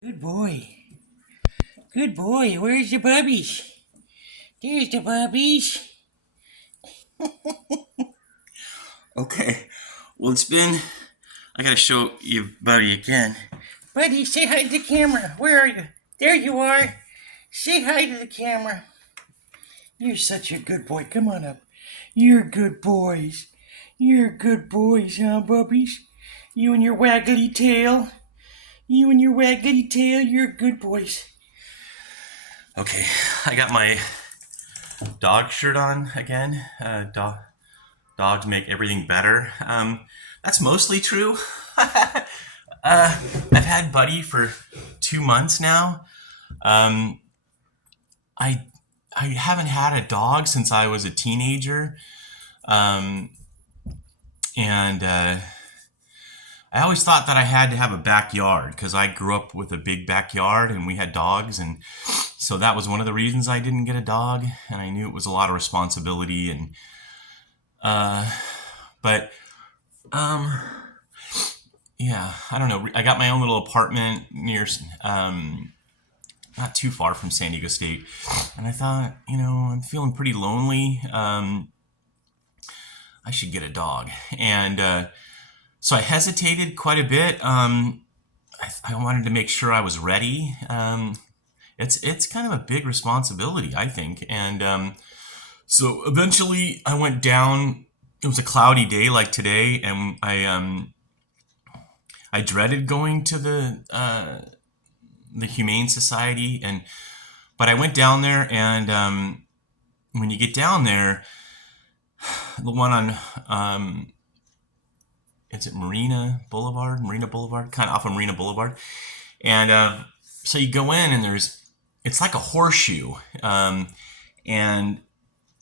Good boy. Good boy. Where's the puppies? There's the puppies. Okay. Well, I gotta show you Buddy again. Buddy, say hi to the camera. Where are you? There you are. Say hi to the camera. You're such a good boy. Come on up. You're good boys. You're good boys, huh, puppies? You and your waggly tail. You and your waggly tail. You're good boys. Okay, I got my dog shirt on again. Dogs make everything better. That's mostly true. I've had Buddy for 2 months now. Um, I I haven't had a dog since I was a teenager, um, and I always thought that I had to have a backyard because I grew up with a big backyard and we had dogs, and so that was one of the reasons I didn't get a dog. And I knew it was a lot of responsibility, and uh, but um, yeah, I don't know. I got my own little apartment near, not too far from San Diego State, and I thought, I'm feeling pretty lonely. I should get a dog, and so I hesitated quite a bit. I wanted to make sure I was ready. It's kind of a big responsibility, I think, and so eventually I went down. It was a cloudy day like today, and I dreaded going to the Humane Society, but I went down there, and when you get down there, the one on is it Marina Boulevard, kind of off of Marina Boulevard, and so you go in, and it's like a horseshoe, and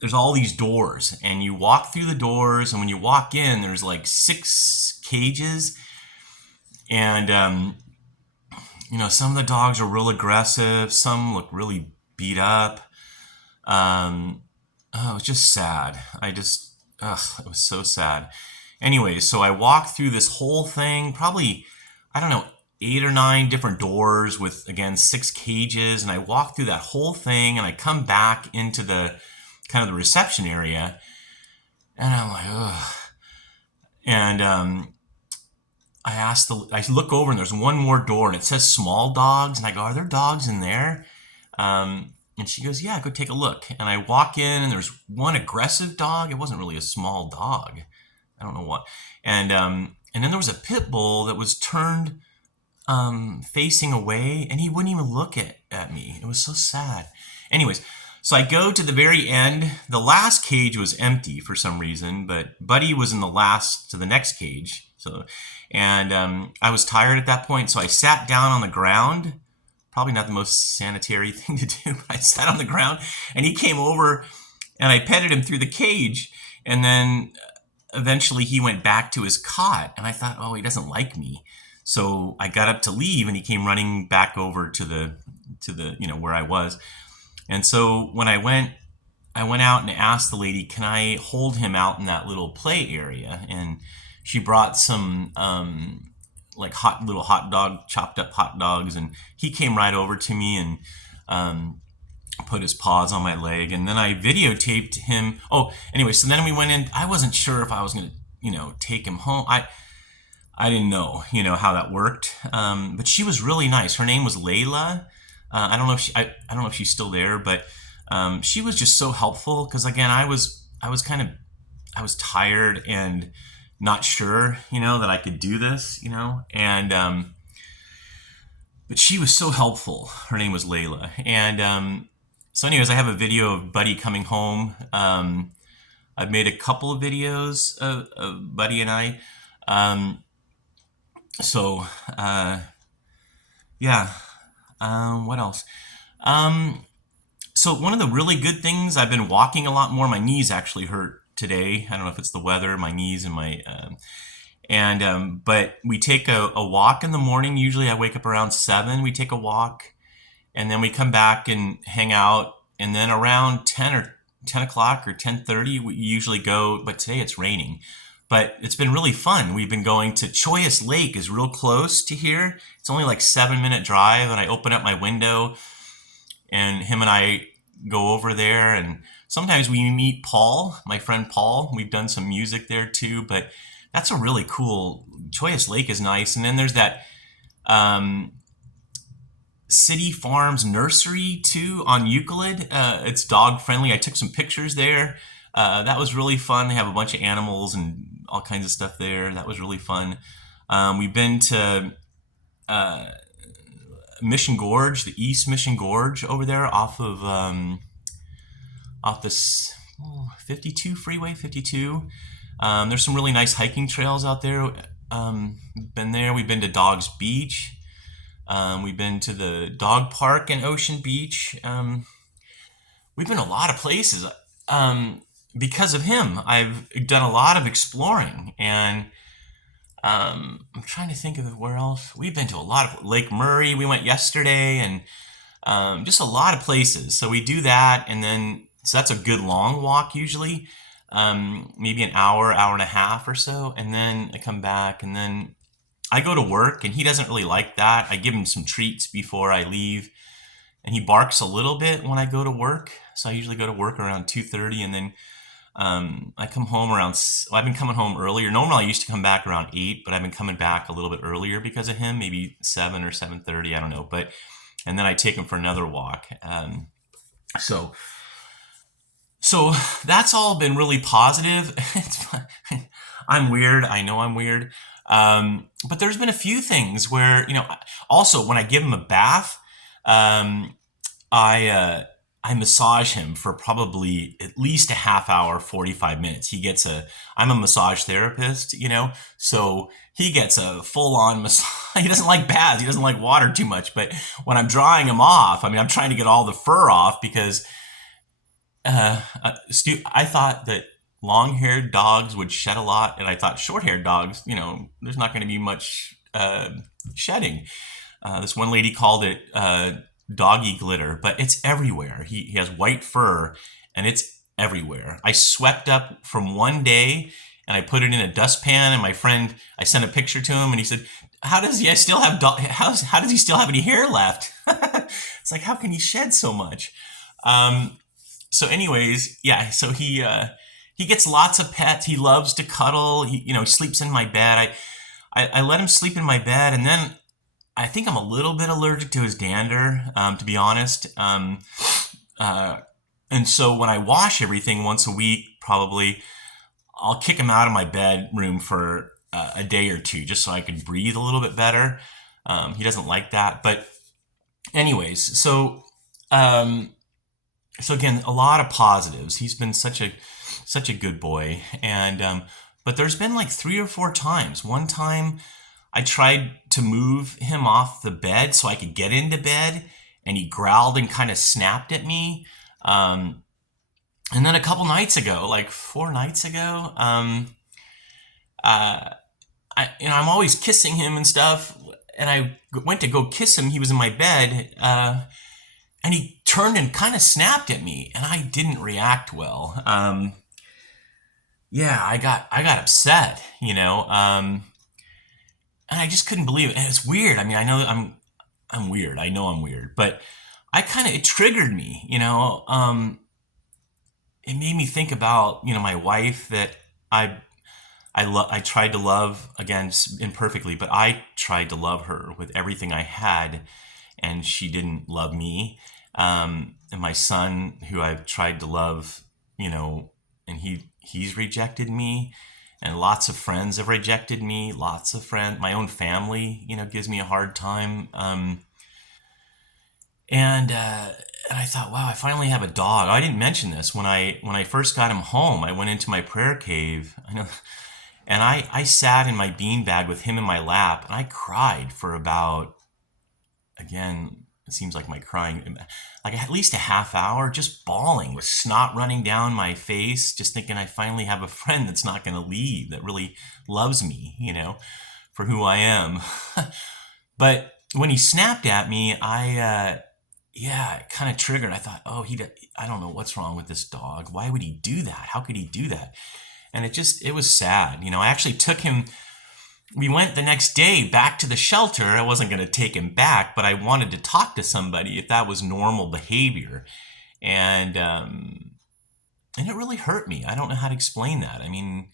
there's all these doors, and you walk through the doors, and when you walk in, there's like 6 cages, and some of the dogs are real aggressive. Some look really beat up. Oh, it was just sad. It was so sad. Anyway, so I walked through this whole thing, probably, I don't know, 8 or 9 different doors with, again, 6 cages. And I walked through that whole thing, and I come back into the kind of the reception area, and I'm like, ugh. And I look over, and there's one more door, and it says small dogs, and I go, are there dogs in there? And she goes, yeah, go take a look. And I walk in, and there's one aggressive dog. It wasn't really a small dog. I don't know what. And then there was a pit bull that was turned facing away, and he wouldn't even look at me. It was so sad. Anyways, so I go to the very end. The last cage was empty for some reason, but Buddy was in the next cage. So, and I was tired at that point, so I sat down on the ground. Probably not the most sanitary thing to do, but I sat on the ground, and he came over, and I petted him through the cage, and then eventually he went back to his cot, and I thought, oh, he doesn't like me. So I got up to leave, and he came running back over to the where I was. And so when I went out and asked the lady, can I hold him out in that little play area? And she brought some like chopped up hot dogs, and he came right over to me and put his paws on my leg, and then I videotaped him. Oh, anyway, so then we went in. I wasn't sure if I was gonna, take him home. I didn't know, how that worked. But she was really nice. Her name was Layla. I don't know if I don't know if she's still there, but she was just so helpful because again, I was tired and not sure, that I could do this, and but she was so helpful. Her name was Layla, and so anyways, I have a video of Buddy coming home. I've made a couple of videos of Buddy and I. Um, so yeah. What else? Um, so one of the really good things, I've been walking a lot more. My knees actually hurt today. I don't know if it's the weather, my knees and my and but we take a walk in the morning. Usually I wake up around 7. We take a walk, and then we come back and hang out. And then around 10 o'clock or 10:30, we usually go. But today it's raining. But it's been really fun. We've been going to Choyas Lake is real close to here. It's only like 7 minute drive, and I open up my window and him and I go over there, and sometimes we meet Paul, my friend Paul. We've done some music there too, but that's a really cool. Choyas Lake is nice, and then there's that um, City Farms Nursery too on Euclid. It's dog friendly. I took some pictures there. That was really fun. They have a bunch of animals and all kinds of stuff there. That was really fun. We've been to Mission Gorge, the East Mission Gorge over there off this 52 Freeway 52. There's some really nice hiking trails out there. Been there. We've been to Dogs Beach. We've been to the dog park in Ocean Beach. We've been a lot of places. Because of him, I've done a lot of exploring, and I'm trying to think of where else. We've been to a lot of Lake Murray. We went yesterday, and just a lot of places. So we do that, and then so that's a good long walk usually, maybe an hour, hour and a half or so, and then I come back, and then I go to work, and he doesn't really like that. I give him some treats before I leave, and he barks a little bit when I go to work. So I usually go to work around 2:30, and then I come home around. I've been coming home earlier. Normally I used to come back around 8, but I've been coming back a little bit earlier because of him, maybe 7 or 7:30. I don't know, but and then I take him for another walk. So so that's all been really positive. I'm weird. I know I'm weird. But there's been a few things where, also when I give him a bath, I massage him for probably at least a half hour, 45 minutes. I'm a massage therapist, so he gets a full on massage. He doesn't like baths. He doesn't like water too much. But when I'm drying him off, I'm trying to get all the fur off because I thought that long-haired dogs would shed a lot, and I thought short-haired dogs, there's not going to be much shedding. This one lady called it doggy glitter, but it's everywhere. He has white fur, and it's everywhere. I swept up from one day, and I put it in a dustpan. And my friend, I sent a picture to him, and he said, "How does he still have how does he still have any hair left?" It's like, how can he shed so much? So, anyways, yeah. So he gets lots of pets. He loves to cuddle. He sleeps in my bed. I let him sleep in my bed, and then I think I'm a little bit allergic to his dander, to be honest. And so when I wash everything once a week, probably, I'll kick him out of my bedroom for a day or two, just so I can breathe a little bit better. He doesn't like that. But anyways, so again, a lot of positives. He's been such a good boy. And but there's been like 3 or 4 times. One time I tried to move him off the bed so I could get into bed, and he growled and kind of snapped at me. And then a couple nights ago, like 4 nights ago, I'm always kissing him and stuff, and I went to go kiss him. He was in my bed, and he turned and kind of snapped at me, and I didn't react well. Yeah, I got upset, and I just couldn't believe it. And it's weird. I know I'm weird. I know I'm weird, but it triggered me, it made me think about, my wife that I tried to love, again, imperfectly, but I tried to love her with everything I had, and she didn't love me. And my son, who I've tried to love, and he's rejected me, and lots of friends have rejected me. Lots of friends, my own family, gives me a hard time. And I thought, wow, I finally have a dog. I didn't mention this when I first got him home. I went into my prayer cave. And I sat in my beanbag with him in my lap, and I cried for about, again, it seems like my crying, like at least a half hour, just bawling with snot running down my face, just thinking I finally have a friend that's not going to leave, that really loves me, for who I am. But when he snapped at me, it kind of triggered. I thought, I don't know what's wrong with this dog. Why would he do that? How could he do that? And it was sad. I actually took him, we went the next day back to the shelter. I wasn't going to take him back, but I wanted to talk to somebody if that was normal behavior. And it really hurt me. I don't know how to explain that. I mean,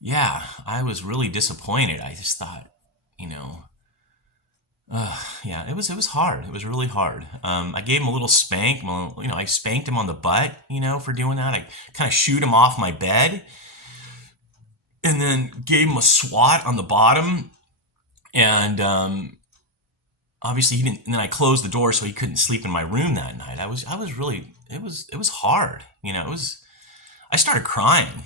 yeah, I was really disappointed. I just thought, you know, yeah, it was hard. It was really hard. I gave him a little spank. Well, I spanked him on the butt, for doing that. I kind of shooed him off my bed, and then gave him a swat on the bottom. And obviously he didn't. And then I closed the door so he couldn't sleep in my room that night. I was really. It was hard. It was. I started crying.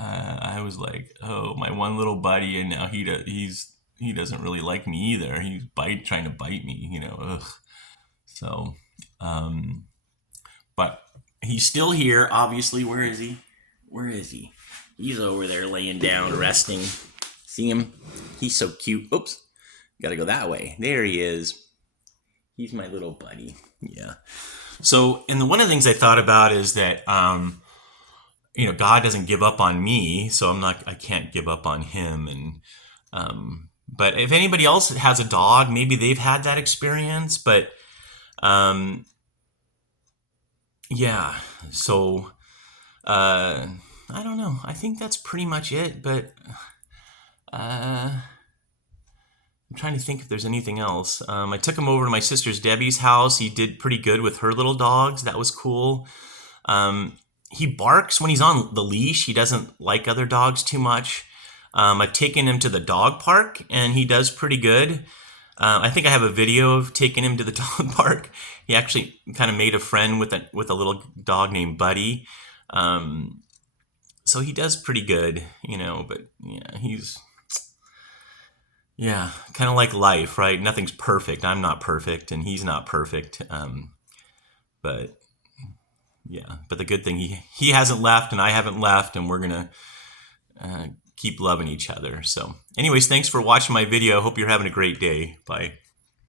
I was like, oh, my one little buddy, and now he doesn't really like me either. He's trying to bite me. Ugh. So, um, but he's still here. Obviously, where is he? Where is he? He's over there laying down, resting. See him? He's so cute. Oops, gotta go that way. There he is. He's my little buddy. Yeah. So, and one of the things I thought about is that, God doesn't give up on me, so I can't give up on him. But if anybody else has a dog, maybe they've had that experience. But, yeah. So, I don't know. I think that's pretty much it. But, I'm trying to think if there's anything else. I took him over to my sister's Debbie's house. He did pretty good with her little dogs. That was cool. He barks when he's on the leash. He doesn't like other dogs too much. I've taken him to the dog park, and he does pretty good. I think I have a video of taking him to the dog park. He actually kind of made a friend with a little dog named Buddy. So he does pretty good, But yeah, kind of like life, right? Nothing's perfect. I'm not perfect, and he's not perfect. But yeah, but the good thing, he hasn't left, and I haven't left, and we're gonna keep loving each other. So, anyways, thanks for watching my video. Hope you're having a great day. Bye.